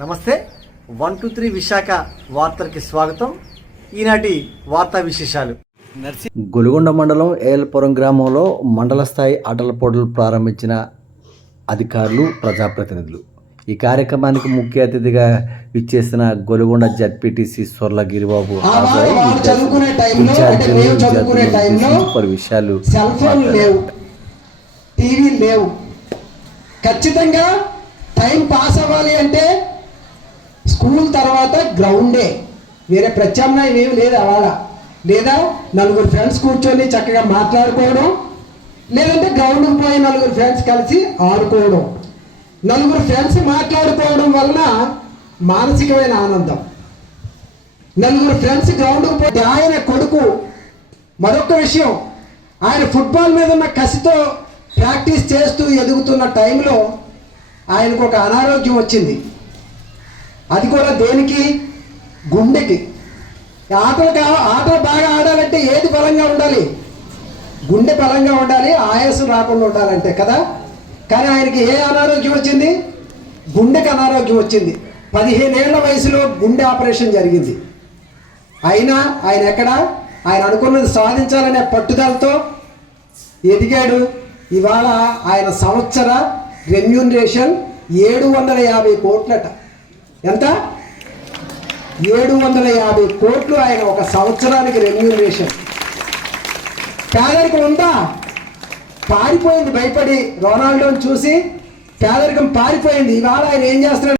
నమస్తే 123 విశాఖ వార్తలకి స్వాగతం. ఈనాటి వార్తా విశేషాలు. గొలుగొండ మండలం ఏల్పురం గ్రామంలో మండల స్థాయి ఆటల పోటీలు ప్రారంభించిన అధికారులు, ప్రజాప్రతినిధులు. ఈ కార్యక్రమానికి ముఖ్య అతిథిగా ఇచ్చేసిన గొలుగొండ జడ్పీటీసీ సొర్ల గిరిబాబు పలు విషయాలు. టీవీ లేవు. ఖచ్చితంగా టైం పాస్ అవ్వాలి అంటే స్కూల్ తర్వాత గ్రౌండే, వేరే ప్రత్యామ్నాయం ఏమి లేదు. అవాళ లేదా నలుగురు ఫ్రెండ్స్ కూర్చొని చక్కగా మాట్లాడుకోవడం, లేదంటే గ్రౌండ్కి పోయి నలుగురు ఫ్రెండ్స్ కలిసి ఆడుకోవడం. నలుగురు ఫ్రెండ్స్ మాట్లాడుకోవడం వలన మానసికమైన ఆనందం. నలుగురు ఫ్రెండ్స్ గ్రౌండ్కి పోతే ఆయన కొడుకు మరొక విషయం, ఆయన ఫుట్బాల్ మీద ఉన్న కసితో ప్రాక్టీస్ చేస్తూ ఎదుగుతున్న టైంలో ఆయనకు ఒక అనారోగ్యం వచ్చింది. అది కూడా దేనికి? గుండెకి. ఆటలు బాగా ఆడాలంటే ఏది బలంగా ఉండాలి? గుండె బలంగా ఉండాలి, ఆయాసం రాకుండా ఉండాలంటే కదా. కానీ ఆయనకి ఏ అనారోగ్యం వచ్చింది? గుండెకి అనారోగ్యం వచ్చింది. 15 ఏళ్ల వయసులో గుండె ఆపరేషన్ జరిగింది. అయినా ఆయన ఆయన అనుకున్నది సాధించాలనే పట్టుదలతో ఎదిగాడు. ఇవాళ ఆయన సంవత్సర రెమ్యూనరేషన్ 750 కోట్లట. ఎంత? 750 కోట్లు ఆయన ఒక సంవత్సరానికి రెమ్యూనరేషన్. పేదరికం ఉందా? పారిపోయింది భయపడి. రొనాల్డోని చూసి పేదరికం పారిపోయింది. ఇవాళ ఆయన ఏం చేస్తున్నాడు?